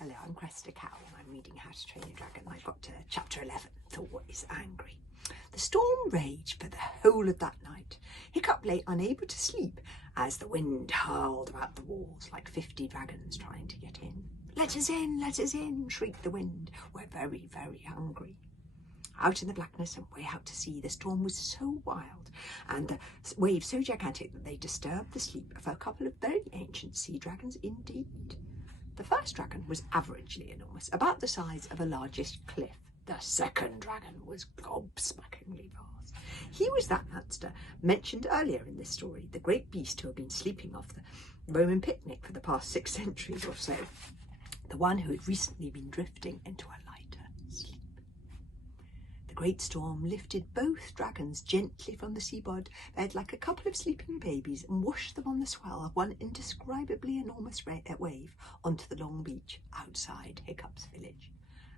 Hello, I'm Cressida Cow and I'm reading How to Train Your Dragon. I've got to chapter 11, Thor is Angry. The storm raged for the whole of that night. Hiccup lay unable to sleep as the wind hurled about the walls like 50 dragons trying to get in. Let us in, shrieked the wind. We're very, very hungry. Out in the blackness and way out to sea, the storm was so wild and the waves so gigantic that they disturbed the sleep of a couple of very ancient sea dragons indeed. The first dragon was averagely enormous, about the size of a largish cliff. The second dragon was gobsmackingly vast. He was that monster mentioned earlier in this story, the great beast who had been sleeping off the Roman picnic for the past 6 centuries or so, the one who had recently been drifting into a lighter sleep. The great storm lifted both dragons gently from the seabed bed like a couple of sleeping babies and washed them on the swell of one indescribably enormous wave onto the long beach outside Hiccup's village.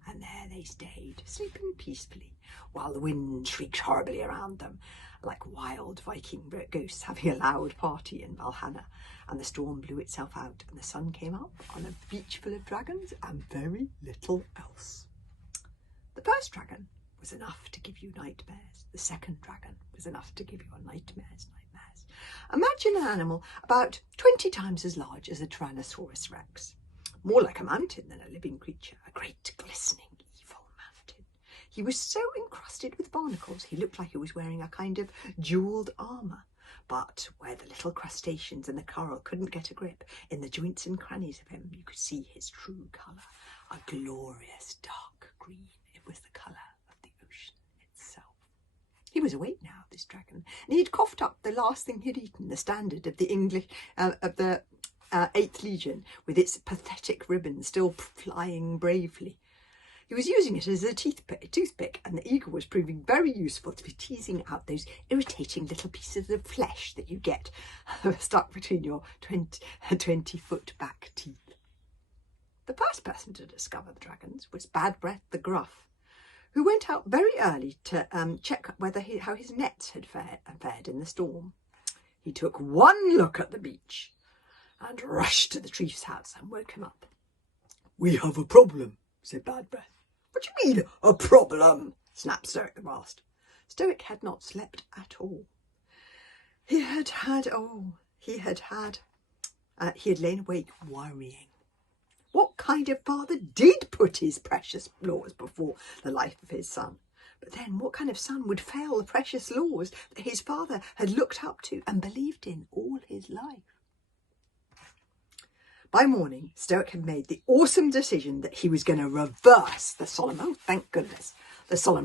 And there they stayed, sleeping peacefully, while the wind shrieked horribly around them, like wild Viking ghosts having a loud party in Valhalla. And the storm blew itself out, and the sun came up on a beach full of dragons and very little else. The first dragon was enough to give you nightmares. The second dragon was enough to give you nightmares. Imagine an animal about 20 times as large as a Tyrannosaurus Rex. More like a mountain than a living creature, a great glistening evil mountain. He was so encrusted with barnacles he looked like he was wearing a kind of jewelled armour. But where the little crustaceans and the coral couldn't get a grip, in the joints and crannies of him you could see his true colour, a glorious dark green. It was the colour of the ocean itself. He was awake now, this dragon, and he'd coughed up the last thing he'd eaten, the standard of the English, of the 8th Legion, with its pathetic ribbon still flying bravely. He was using it as a toothpick, and the eagle was proving very useful to be teasing out those irritating little pieces of flesh that you get stuck between your 20-foot back teeth. The first person to discover the dragons was Bad Breath the Gruff, who went out very early to check how his nets had fared in the storm. He took one look at the beach and rushed to the chief's house and woke him up. "We have a problem," said Bad Breath. "What do you mean, a problem?" snapped Stoick the last. Stoick had not slept at all. He had lain awake worrying. What kind of father did put his precious laws before the life of his son? But then what kind of son would fail the precious laws that his father had looked up to and believed in all his life? By morning, Stoick had made the awesome decision that he was going to reverse the solemn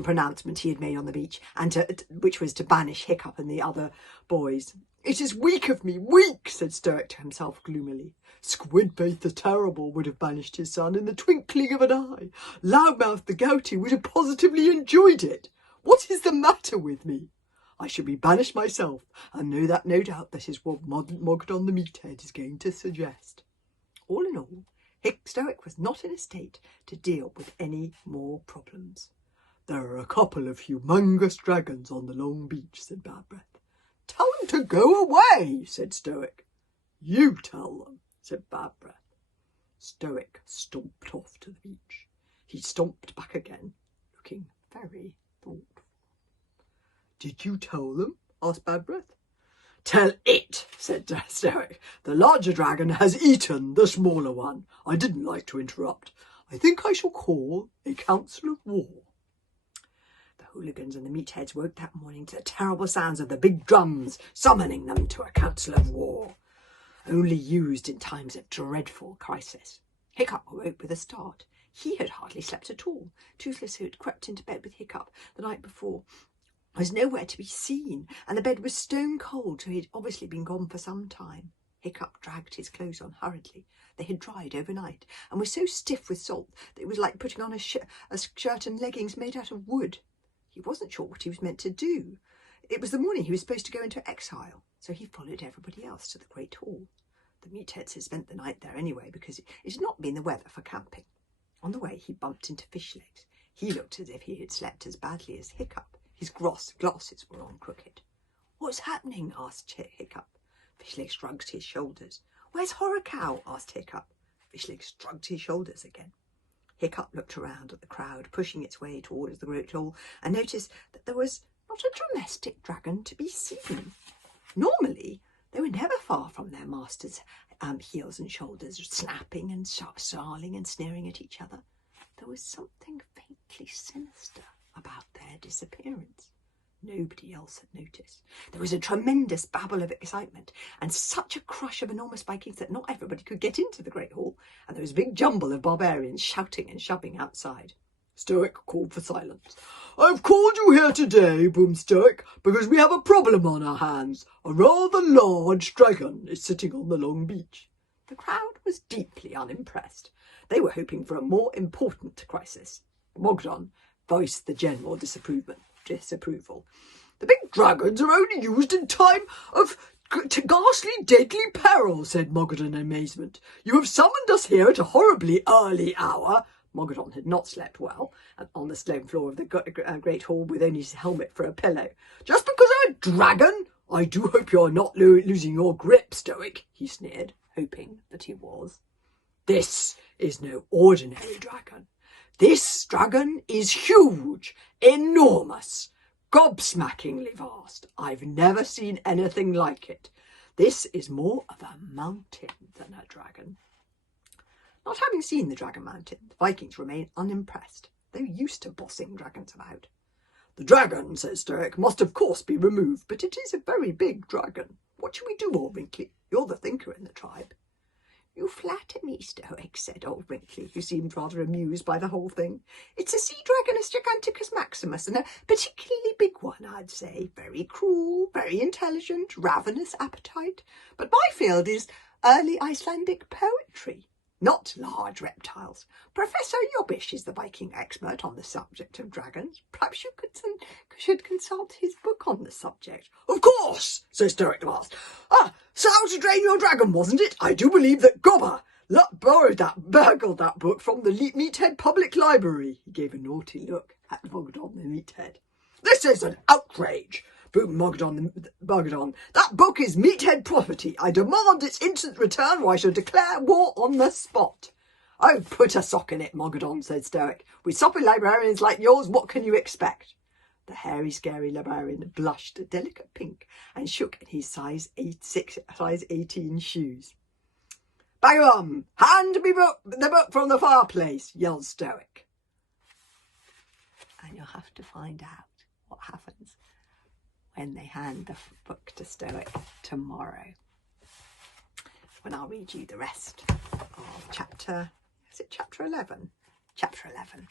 pronouncement he had made on the beach, and which was to banish Hiccup and the other boys. "It is weak of me, weak," said Stoick to himself gloomily. "Squidface the Terrible would have banished his son in the twinkling of an eye. Loudmouth the Gouty would have positively enjoyed it. What is the matter with me? I should be banished myself, and no doubt that is what Mogdon the Meathead is going to suggest." All in all, Stoick was not in a state to deal with any more problems. "There are a couple of humongous dragons on the long beach," said Bad Breath. "Tell them to go away," said Stoick. "You tell them," said Bad Breath. Stoick stomped off to the beach. He stomped back again, looking very thoughtful. "Did you tell them?" asked Bad Breath. "Tell it," said Stoick. "The larger dragon has eaten the smaller one. I didn't like to interrupt. I think I shall call a council of war." The hooligans and the meatheads woke that morning to the terrible sounds of the big drums summoning them to a council of war, only used in times of dreadful crisis. Hiccup awoke with a start. He had hardly slept at all. Toothless, who had crept into bed with Hiccup the night before, was nowhere to be seen, and the bed was stone cold, so he had obviously been gone for some time. Hiccup dragged his clothes on hurriedly. They had dried overnight, and were so stiff with salt that it was like putting on a shirt and leggings made out of wood. He wasn't sure what he was meant to do. It was the morning he was supposed to go into exile, so he followed everybody else to the great hall. The meatheads had spent the night there anyway, because it had not been the weather for camping. On the way, he bumped into Fishlegs. He looked as if he had slept as badly as Hiccup. His glasses were on crooked. "What's happening?" asked Hiccup. Fishlegs shrugged his shoulders. "Where's Horror Cow?" asked Hiccup. Fishleg shrugged his shoulders again. Hiccup looked around at the crowd pushing its way towards the great hall and noticed that there was not a domestic dragon to be seen. Normally, they were never far from their masters' heels and shoulders, snapping and snarling and sneering at each other. There was something faintly sinister about their disappearance. Nobody else had noticed. There was a tremendous babble of excitement and such a crush of enormous Vikings that not everybody could get into the great hall, and there was a big jumble of barbarians shouting and shoving outside. Stoick called for silence. "I've called you here today, boomed Stoick, because we have a problem on our hands. A rather large dragon is sitting on the long beach." The crowd was deeply unimpressed. They were hoping for a more important crisis. Mogdon voiced the general disapproval. "The big dragons are only used in time of ghastly deadly peril," said Mogdon in amazement. "You have summoned us here at a horribly early hour." Mogdon had not slept well, and on the stone floor of the great hall with only his helmet for a pillow. "Just because I'm a dragon? I do hope you're not losing your grip, Stoick," he sneered, hoping that he was. "This is no ordinary dragon. This dragon is huge, enormous, gobsmackingly vast. I've never seen anything like it. This is more of a mountain than a dragon." Not having seen the Dragon Mountain, the Vikings remain unimpressed. They're used to bossing dragons about. "The dragon," says Stoick, "must of course be removed, but it is a very big dragon. What should we do, old Wrinkly? You're the thinker in the tribe." "You flatter me, Stoick," said old Wrinkly, who seemed rather amused by the whole thing. "It's a sea dragon as gigantic as Maximus, and a particularly big one, I'd say. Very cruel, very intelligent, ravenous appetite. But my field is early Icelandic poetry, not large reptiles. Professor Jobbish is the Viking expert on the subject of dragons. Perhaps you should consult his book on the subject." "Of course," says Stoick at last. "So How to Train Your Dragon, wasn't it? I do believe that Gobber burgled that book from the Meathead Public Library." He gave a naughty look at Mogdon the Meathead. "This is an outrage," boomed Mogdon. "That book is Meathead property. I demand its instant return, or I shall declare war on the spot." "Oh, put a sock in it, Mogdon," said Stoick. "With soppy librarians like yours, what can you expect?" The hairy, scary librarian blushed a delicate pink and shook in his size 18 shoes. "Bang-a-bum! Hand me the book from the fireplace," yelled Stoick. And you'll have to find out what happens when they hand the book to Stoick tomorrow, when I'll read you the rest of chapter 11? Chapter 11.